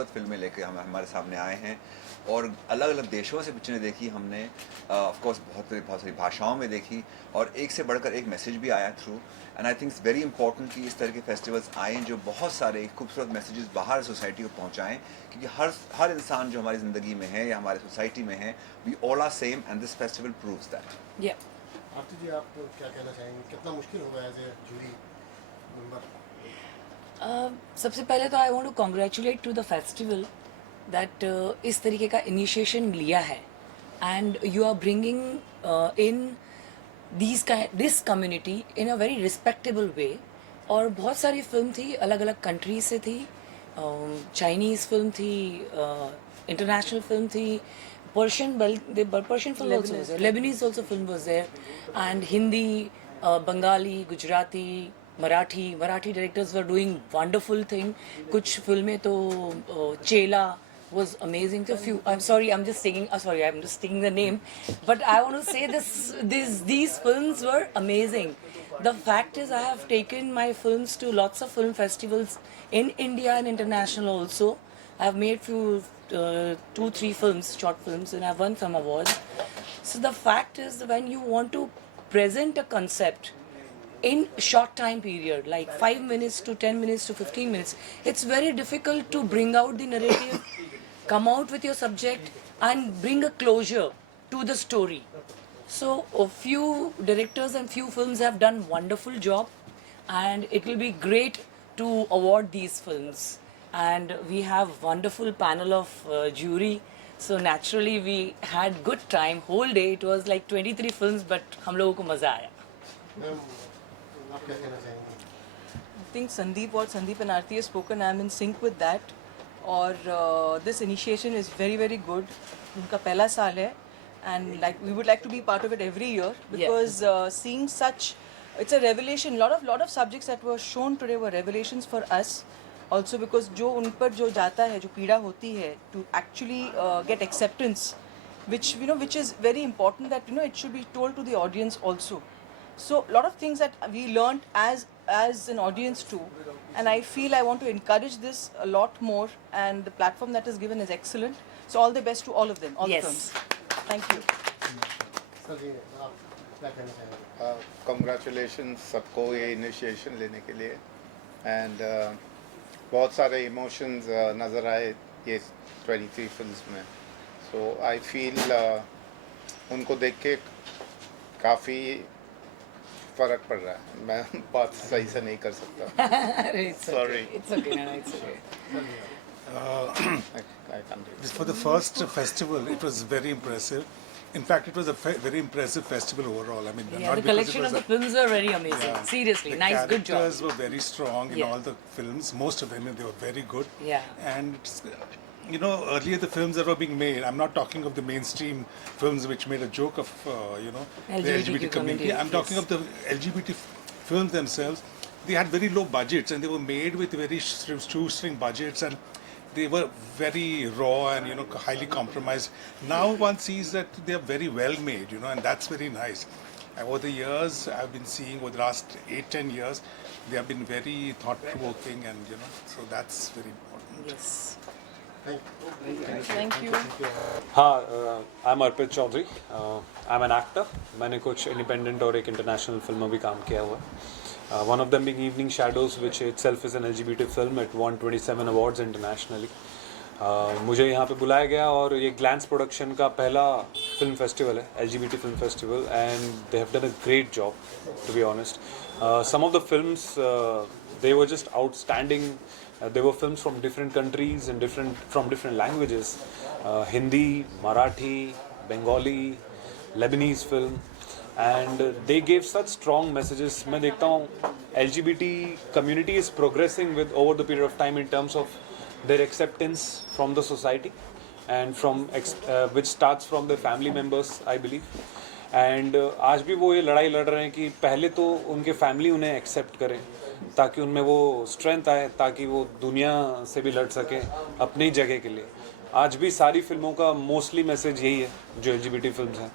खूबसूरत फिल्में लेके हम हमारे सामने आए हैं और अलग अलग देशों से पिक्चरें देखी हमने, ऑफ कोर्स बहुत सारी भाषाओं में देखी और एक से बढ़कर एक मैसेज भी आया through. And I think it's very important कि इस तरह के फेस्टिवल्स आएँ जो बहुत सारे खूबसूरत मैसेजेस बाहर सोसाइटी को पहुँचाएँ, क्योंकि हर इंसान जो हमारी ज़िंदगी में है या हमारे सोसाइटी में है, we all are same and this festival proves that. या आरती जी, आप क्या कहना चाहेंगे? कितना मुश्किल होगा एज ए जूरी मेंबर? सबसे पहले तो I want to congratulate to the festival that इस तरीके का इनिशिएशन लिया है and you are bringing in this community in a very respectable way. और बहुत सारी फिल्म थी, अलग अलग कंट्री से थी, चाइनीज़ फिल्म थी, इंटरनेशनल फिल्म थी, Persian film also was there, Lebanese also film was there, and Hindi, Bengali, Gujarati, Marathi directors were doing wonderful thing. कुछ फिल्में तो Chela was amazing. So few, I'm sorry, I'm just taking the name, but I want to say these films were amazing. The fact is, I have taken my films to lots of film festivals in India and international also. I've made few 2-3 films, short films, and I've won some awards. So the fact is, when you want to present a concept in short time period, like 5 minutes to 10 minutes to 15 minutes, it's very difficult to bring out the narrative, come out with your subject, and bring a closure to the story. So a few directors and few films have done wonderful job, and it will be great to award these films. And we have wonderful panel of jury. So naturally we had good time whole day. It was like 23 films, but हम लोगों को मजा आया. Ma'am, आप क्या कहना चाहेंगे? I think what Sandeep and Aarti have spoken, I'm in sync with that. Or this initiation is very, very good. उनका पहला साल है, and like we would like to be part of it every year because seeing such, it's a revelation. Lot of subjects that were shown today were revelations for us. Also because जो उन पर जो जाता है, जो पीड़ा होती है, to actually get acceptance, which is very important, that it should be told to the audience also. So a lot of things that we learned as an audience too, and I feel I want to encourage this a lot more, and the platform that is given is excellent. So all the best to all of them, all Yes. the films. Thank you. Sir ji, आप क्या कहना चाहेंगे? Congratulation सबको ये initiation लेने के लिए and बहुत सारे इमोशंस नज़र आए ये 23 फिल्म्स में. सो आई फील उनको देख के काफ़ी फ़र्क पड़ रहा है. मैं बात सही से नहीं कर सकता. Sorry. It's okay. No, it's okay. I can't do it. For the first festival, it was very impressive. In fact, it was a very impressive festival overall. I mean, Yeah, not the because collection it of was the films were very amazing. yeah, Seriously, the nice, good job. characters were very strong in Yeah. all the films. Most of them, they were very good. Yeah. And earlier the films that were being made, I'm not talking of the mainstream films which made a joke of, the LGBT community. I'm talking of the LGBT films themselves. They had very low budgets and they were made with very shoestring budgets, and they were very raw and highly compromised. Now one sees that they are very well made, and that's very nice. And over the years, I've been seeing over the last 8-10 years, they have been very thought-provoking, and so that's very important. Yes. Thank you. हाँ, I am Arpit Chaudhary. I am an actor. मैंने कुछ independent और एक international film में भी काम किया हुआ है. One of them being Evening Shadows, which itself is an LGBT film. It won 27 awards internationally. मुझे यहाँ पे बुलाया गया और ये ग्लैंस प्रोडक्शन का पहला फिल्म फेस्टिवल है, LGBT film festival, and they have done a great job, to be honest. Some of the films they were just outstanding. They were films from different countries and from different languages. Hindi, Marathi, Bengali, Lebanese film. And they gave such strong messages. मैं देखता हूँ LGBT community is progressing with over the period of time in terms of their acceptance from the society, and which starts from their family members, I believe. And आज भी वो ये लड़ाई लड़ रहे हैं कि पहले तो उनके फैमिली उन्हें एक्सेप्ट करें ताकि उनमें वो स्ट्रेंथ आए, ताकि वो दुनिया से भी लड़ सकें अपनी जगह के लिए. आज भी सारी फिल्मों का मोस्टली मैसेज यही है जो LGBT फिल्म्स हैं.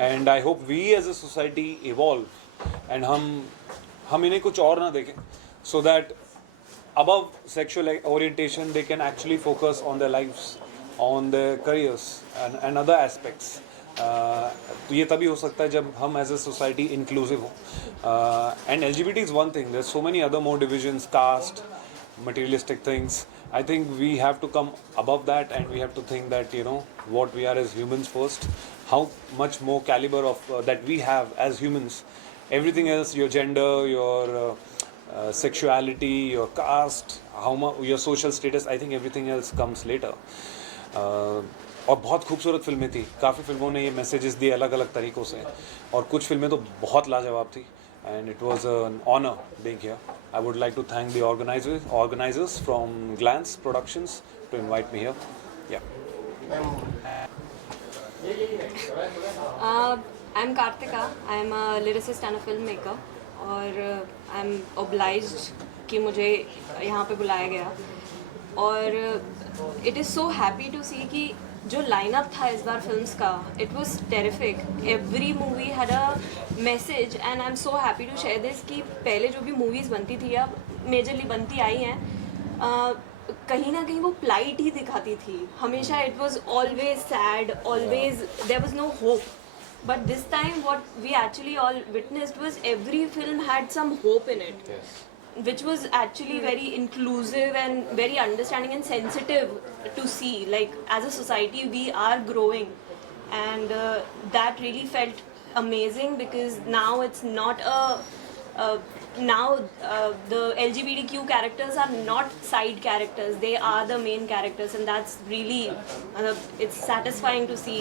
And I hope we as a society evolve and हम इन्हें कुछ और ना देखें, so that above sexual orientation, they can actually focus on their lives, on their careers and other aspects. तो ये तभी हो सकता है जब हम एज अ सोसाइटी इंक्लूसिव हो. And LGBT is one thing. There's so many other more divisions, caste, materialistic things. I think we have to come above that, and we have to think that, you know, what we are as humans first, how much more caliber of that we have as humans. Everything else, your gender, your sexuality, your caste, how much your social status, I think everything else comes later. और बहुत खूबसूरत फिल्में थी. काफ़ी फिल्मों ने ये messages दिए अलग अलग तरीक़ों से, और कुछ फिल्में तो बहुत लाजवाब थी. And it was an honor being here. I would like to thank the organizers from Glance Productions to invite me here. Yeah. I'm Kartika. I'm a lyricist and a filmmaker. और I'm obliged कि मुझे यहाँ पे बुलाया गया. और it is so happy to see कि जो लाइनअप था इस बार फिल्म्स का, it was terrific. Every movie had a message and I am so happy to share this कि पहले जो भी मूवीज़ बनती थी या मेजरली बनती आई हैं, कहीं ना कहीं वो प्लाइट ही दिखाती थी हमेशा. It was always sad, always there was no hope. But this time what we actually all witnessed was every film had some hope in it, which was actually very inclusive and very understanding and sensitive to see. Like, as a society we are growing, and that really felt amazing, because now it's not the LGBTQ characters are not side characters, they are the main characters, and that's really it's satisfying to see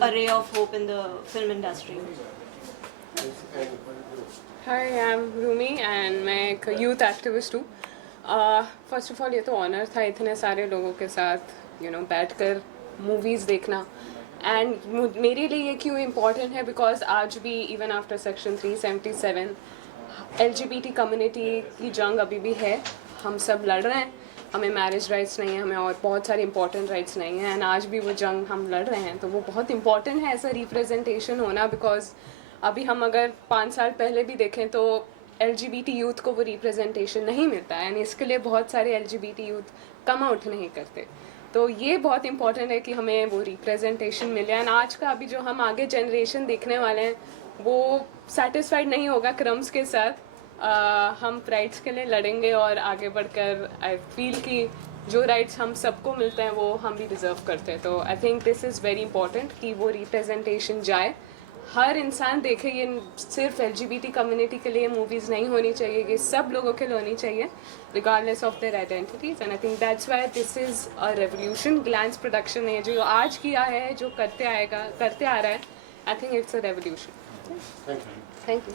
a ray of hope in the film industry. Hi, I am Rumi and मैं एक youth activist हूँ. First of all, ये तो honour था इतने सारे लोगों के साथ बैठकर मूवीज़ देखना. एंड मेरे लिए ये क्यों इम्पॉर्टेंट है, बिकॉज आज भी even after section 377 LGBT community की जंग अभी भी है. हम सब लड़ रहे हैं, हमें मैरिज राइट्स नहीं है, हमें और बहुत सारे इंपॉर्टेंट राइट्स नहीं हैं, एंड आज भी वो जंग हम लड़ रहे हैं. तो वो बहुत इंपॉर्टेंट है ऐसा रिप्रेजेंटेशन होना, बिकॉज अभी हम अगर 5 साल पहले भी देखें तो LGBT यूथ को वो रिप्रेजेंटेशन नहीं मिलता है, एंड इसके लिए बहुत सारे LGBT यूथ कम आउट नहीं करते. तो ये बहुत इंपॉर्टेंट है कि हमें वो रिप्रेजेंटेशन मिले. एंड आज का अभी जो हम आगे जनरेशन देखने वाले हैं वो सेटिस्फाइड नहीं होगा क्रम्स के साथ. हम राइट्स के लिए लड़ेंगे और आगे बढ़कर आई फील कि जो राइट्स हम सबको मिलते हैं वो हम भी डिज़र्व करते हैं. तो I think this is very important कि वो रिप्रेजेंटेशन जाए, हर इंसान देखे. ये सिर्फ LGBT कम्युनिटी के लिए मूवीज़ नहीं होनी चाहिए, ये सब लोगों के लिए होनी चाहिए regardless of their identities. And I think that's why this is a revolution. Glance production ने जो आज किया है, जो करते आ रहा है, I think it's a revolution. Thank you.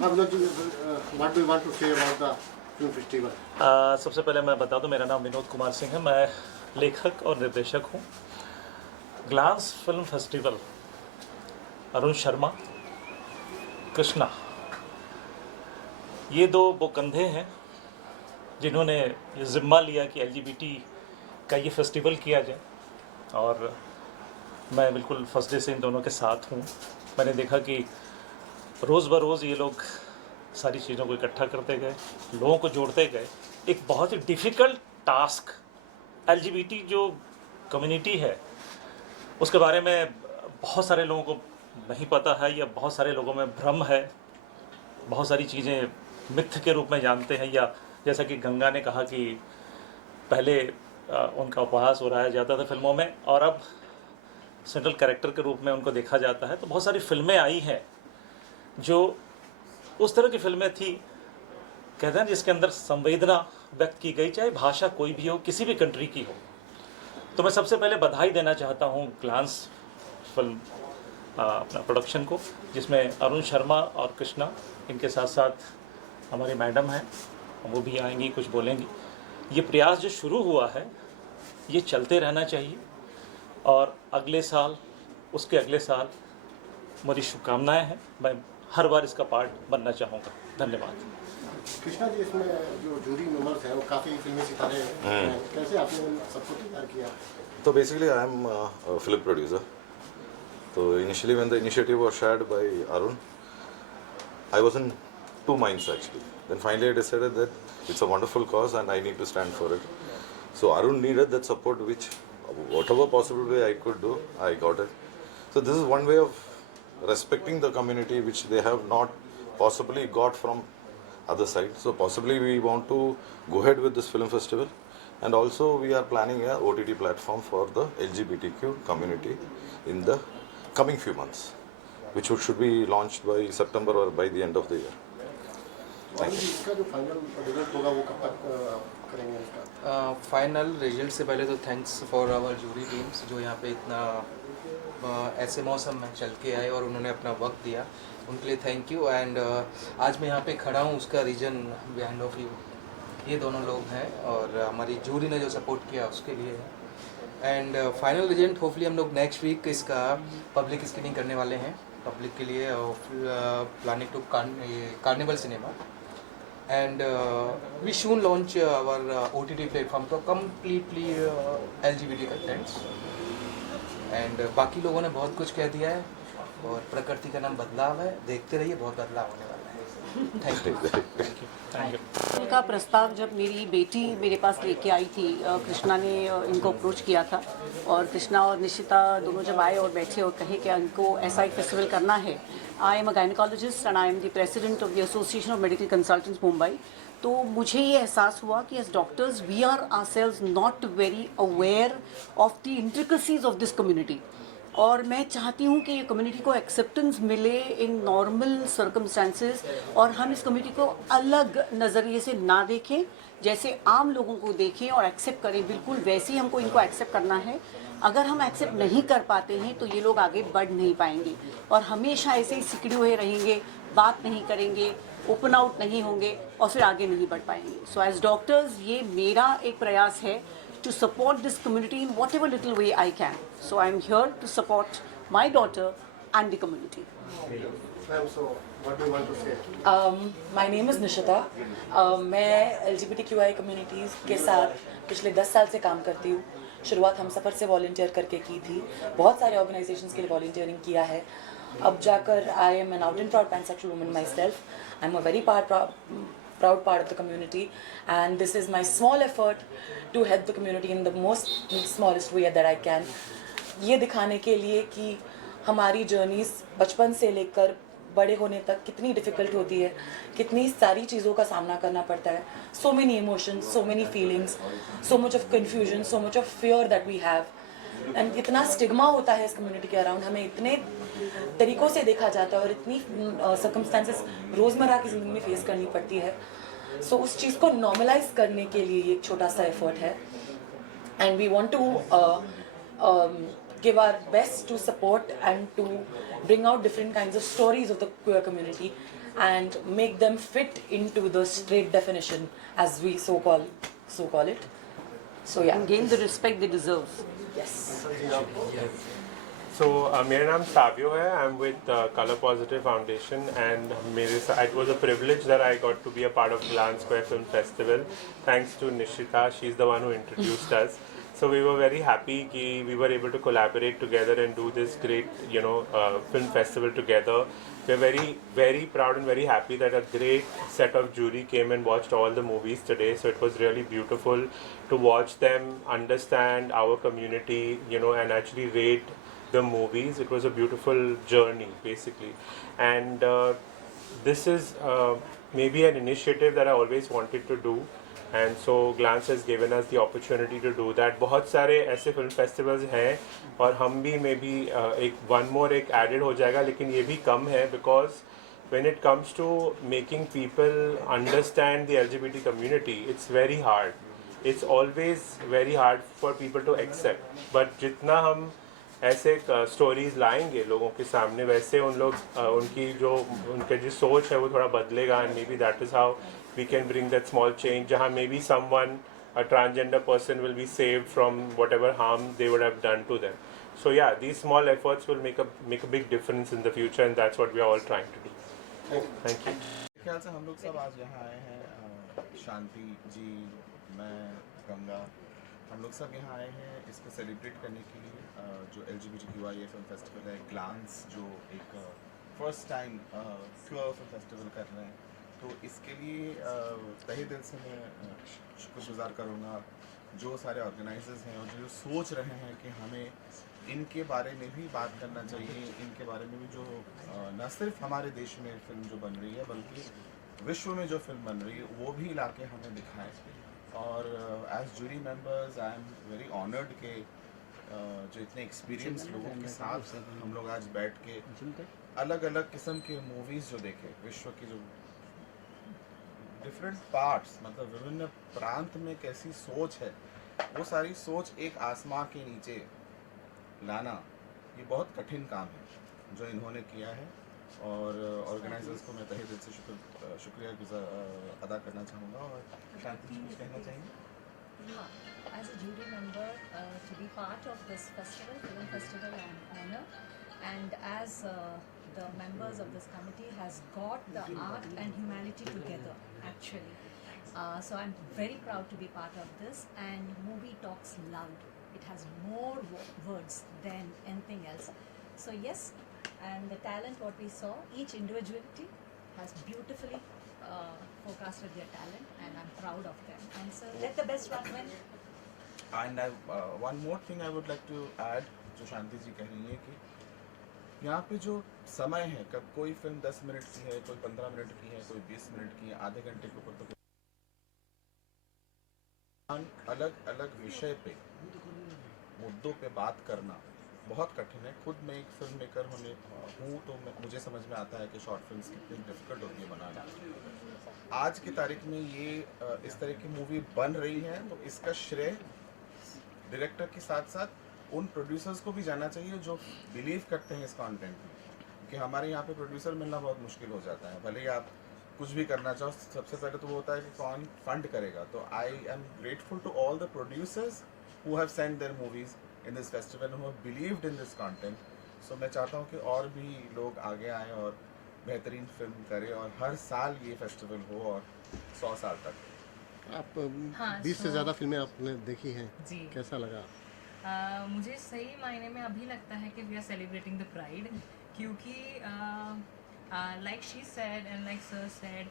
What do you want to say about the film festival? सबसे पहले मैं बता दूं, मेरा नाम विनोद कुमार सिंह है, मैं लेखक और निर्देशक हूं. Glance film festival, Arun Sharma, Krishna, ये 2 वो कंधे हैं जिन्होंने ये ज़िम्मा लिया कि LGBT का ये फेस्टिवल किया जाए. और मैं बिल्कुल फर्स्ट डे से इन दोनों के साथ हूँ. मैंने देखा कि रोज़ बरोज़ ये लोग सारी चीज़ों को इकट्ठा करते गए, लोगों को जोड़ते गए. एक बहुत ही डिफ़िकल्ट टास्क. LGBT जो कम्युनिटी है उसके बारे में बहुत सारे लोगों को नहीं पता है, या बहुत सारे लोगों में भ्रम है, बहुत सारी चीज़ें मिथ के रूप में जानते हैं. या जैसा कि गंगा ने कहा कि पहले उनका उपहास उड़ाया जाता था फिल्मों में, और अब सेंट्रल कैरेक्टर के रूप में उनको देखा जाता है. तो बहुत सारी फिल्में आई हैं जो उस तरह की फिल्में थी, कहते हैं जिसके अंदर संवेदना व्यक्त की गई, चाहे भाषा कोई भी हो, किसी भी कंट्री की हो. तो मैं सबसे पहले बधाई देना चाहता हूँ ग्लांस फिल्म अपना प्रोडक्शन को, जिसमें अरुण शर्मा और कृष्णा, इनके साथ साथ हमारी मैडम हैं, वो भी आएंगी, कुछ बोलेंगी. ये प्रयास जो शुरू हुआ है ये चलते रहना चाहिए, और अगले साल, उसके अगले साल मेरी शुभकामनाएं हैं. मैं हर बार इसका पार्ट बनना चाहूँगा. धन्यवाद. कृष्णा जी, इसमें जो जूरी मेंबर्स हैं वो काफ़ी फिल्मी सितारे हैं, कैसे आपने उन सबको तैयार किया? So basically, I am a film producer. So initially, when the initiative was shared by Arun, I wasn't two minds actually. Then finally I decided that it's a wonderful cause and I need to stand for it. So Arun needed that support, which whatever possible way I could do, I got it. So this is one way of respecting the community which they have not possibly got from other side. So possibly we want to go ahead with this film festival, and also we are planning a OTT platform for the LGBTQ community in the coming few months, which should be launched by September or by the end of the year. और इसका जो final result होगा वो कब तक करेंगे इसका? Final result से पहले तो thanks for our jury teams जो यहाँ पे इतना ऐसे मौसम में चल के आए और उन्होंने अपना वक्त दिया, उनके लिए थैंक यू। एंड आज मैं यहाँ पे खड़ा हूँ, उसका रीजन बिहाइंड ऑफ यू ये दोनों लोग हैं और हमारी जूरी ने जो सपोर्ट किया उसके लिए है। एंड फाइनल रिजल्ट होपफुली हम लोग नेक्स्ट वीक इसका पब्लिक स्क्रीनिंग करने वाले हैं पब्लिक के लिए, planning to carnival cinema. And we soon launch our OTT platform for completely LGBT contents. And बाकी लोगों ने बहुत कुछ कह दिया है और प्रकृति का नाम बदलाव है, देखते रहिए बहुत बदलाव होने वाला है। Thank you. फिल्म का प्रस्ताव जब मेरी बेटी मेरे पास लेके आई थी, कृष्णा ने इनको अप्रोच किया था और कृष्णा और निशिता दोनों जब आए और बैठे और कहे कि इनको ऐसा एक फेस्टिवल करना है। I am a gynaecologist and I am the president of the association of medical consultants Mumbai. तो मुझे ये एहसास हुआ कि as doctors we are ourselves not very aware of the intricacies of this community, और मैं चाहती हूँ कि ये कम्युनिटी को एक्सेप्टेंस मिले इन नॉर्मल सर्कमस्टांसेस और हम इस कम्युनिटी को अलग नज़रिए से ना देखें, जैसे आम लोगों को देखें और एक्सेप्ट करें, बिल्कुल वैसे ही हमको इनको एक्सेप्ट करना है। अगर हम एक्सेप्ट नहीं कर पाते हैं तो ये लोग आगे बढ़ नहीं पाएंगे और हमेशा ऐसे ही सिकड़े हुए रहेंगे, बात नहीं करेंगे, ओपन आउट नहीं होंगे और फिर आगे नहीं बढ़ पाएंगे। सो एज डॉक्टर्स ये मेरा एक प्रयास है to support this community in whatever little way I can. So I'm here to support my daughter and the community. Ma'am, so what do you want to say? My name is Nishita. मैं LGBTQI communities के साथ पिछले 10 साल से काम करती हूँ। शुरुआत हम सफ़र से वॉल्टियर करके की थी, बहुत सारे ऑर्गेनाइजेशंस के लिए वॉल्टियरिंग किया है। अब जाकर I am an out and proud pansexual woman myself. I'm a very proud part of the community, and this is my small effort to help the community in the most smallest way that I can. ये दिखाने के लिए कि हमारी journeys बचपन से लेकर बड़े होने तक कितनी डिफ़िकल्ट होती है, कितनी सारी चीज़ों का सामना करना पड़ता है। So many emotions, so many feelings, so much of confusion, so much of fear that we have. And इतना स्टिग्मा होता है इस कम्युनिटी के अराउंड, हमें इतने तरीक़ों से देखा जाता है और इतनी सर्कमस्टांसेस रोज़मर्रा की ज़िंदगी में फेस करनी पड़ती है। सो उस चीज़ को नॉर्मलाइज करने के लिए ये एक छोटा सा एफर्ट है, and we want to give our best to support and to bring out different kinds of stories of the queer community and make them fit into the straight definition as we so call it. So yeah, And gain the respect they deserve. yes. So मेरा नाम सावियो है, I am with colour positive foundation and मेरे it was a privilege that I got to be a part of glance square film festival thanks to Nishita, she is the one who introduced us. So we were very happy कि we were able to collaborate together and do this great, film festival together. We're very, very proud and very happy that a great set of jury came and watched all the movies today. So it was really beautiful to watch them understand our community, and actually rate the movies. It was a beautiful journey, basically. And this is maybe an initiative that I always wanted to do. And so Glance has given us the opportunity to do that. बहुत सारे ऐसे film festivals हैं और हम भी may be एक added हो जाएगा, लेकिन ये भी कम है because when it comes to making people understand the LGBT community, it's very hard. It's always very hard for people to accept. But जितना हम ऐसे स्टोरीज लाएंगे लोगों के सामने, वैसे उन लोग उनके जो सोच है वो थोड़ा बदलेगा, and may be that is how we can bring that small change, जहाँ maybe someone, a transgender person will be saved from whatever harm they would have done to them. So yeah, these small efforts will make a big difference in the future, and that's what we are all trying to do. Thank you. ख्याल से हम लोग सब आज यहाँ आए हैं, शांति जी, मैं, गंगा, हम लोग सब यहाँ आए हैं इसको सेलिब्रेट करने के लिए, जो LGBTQI फिल्म फेस्टिवल है, ग्लांस जो एक first time queer film festival कर रहे हैं, तो इसके लिए तहे दिल से मैं शुक्रगुजार करूँगा जो सारे ऑर्गेनाइजर्स हैं और जो सोच रहे हैं कि हमें इनके बारे में भी बात करना चाहिए, इनके बारे में भी जो न सिर्फ हमारे देश में फिल्म जो बन रही है बल्कि विश्व में जो फिल्म बन रही है वो भी ला के हमें दिखाएं। और as jury members I am very honoured के जो इतने एक्सपीरियंस लोगों के साथ हम लोग आज बैठ के अलग अलग किस्म के मूवीज़ जो देखे, विश्व की जो डिफरेंट पार्ट्स, मतलब विभिन्न प्रांत में कैसी सोच है, वो सारी सोच एक आसमां के नीचे लाना ये बहुत कठिन काम है जो इन्होंने किया है। और ऑर्गेनाइजर्स को मैं तहे दिल से शुक्रिया अदा करना चाहूँगा। और शांति जी कुछ कहना चाहेंगे? As a jury member, to be part of this festival, film festival, I'm honored. And as the members of this committee has got the art and humanity together, actually. So I'm very proud to be part of this. And movie talks loud. It has more words than anything else. So yes, and the talent what we saw, each individuality has beautifully forecasted their talent, and I'm proud of them. And so let the best one win. And one more thing I would like to add, जो शांति जी कह रही है कि यहाँ पे जो समय है, कब कोई फिल्म 10 मिनट की है, कोई 15 मिनट की है, कोई 20 मिनट की है, आधे घंटे के ऊपर, तो अलग अलग विषय पे, मुद्दों पे बात करना बहुत कठिन है। खुद मैं एक फिल्म मेकर हूँ तो मुझे समझ में आता है कि शॉर्ट फिल्म्स कितनी डिफ़िकल्ट होती है बनाना। आज की तारीख में ये इस तरह की मूवी बन रही है तो इसका श्रेय डायरेक्टर के साथ साथ उन प्रोड्यूसर्स को भी जाना चाहिए जो बिलीव करते हैं इस कंटेंट में, क्योंकि हमारे यहाँ पे प्रोड्यूसर मिलना बहुत मुश्किल हो जाता है। भले ही आप कुछ भी करना चाहो, सबसे पहले तो वो होता है कि कौन फंड करेगा। तो I am grateful to all the producers who have sent their movies in this festival, who have believed in this content. So मैं चाहता हूँ कि और भी लोग आगे आएँ और बेहतरीन फिल्म करें और हर साल ये फेस्टिवल हो और 100 साल तक। आप 20 से ज़्यादा फिल्में आपने देखी हैं जी, कैसा लगा? मुझे सही मायने में अभी लगता है कि we are celebrating the pride, क्योंकि like she said and like sir said,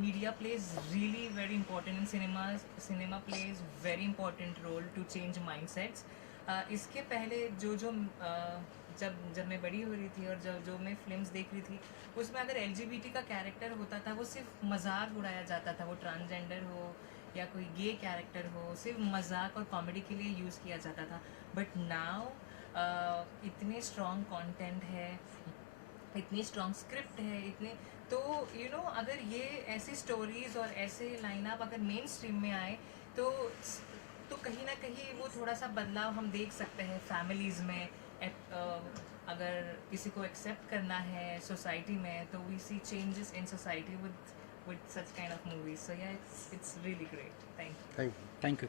media plays really very important in cinema. Cinema plays very important role to change mindsets. इसके पहले जो जब मैं बड़ी हो रही थी और जो मैं फिल्म्स देख रही थी, उसमें अगर LGBT का कैरेक्टर होता था वो सिर्फ मजाक उड़ाया जाता था, वो ट्रांसजेंडर हो या कोई गे कैरेक्टर हो, सिर्फ मजाक और कॉमेडी के लिए यूज़ किया जाता था। बट नाउ इतने स्ट्रॉन्ग कंटेंट है, इतनी स्ट्रॉन्ग स्क्रिप्ट है, इतने तो अगर ये ऐसी स्टोरीज और ऐसे लाइनअप अगर मेन स्ट्रीम में आए तो कहीं ना कहीं वो थोड़ा सा बदलाव हम देख सकते हैं फैमिलीज़ में। अगर किसी को एक्सेप्ट करना है सोसाइटी में तो we see changes in society with such kind of movies. So yeah, it's really great. Thank you. Thank you.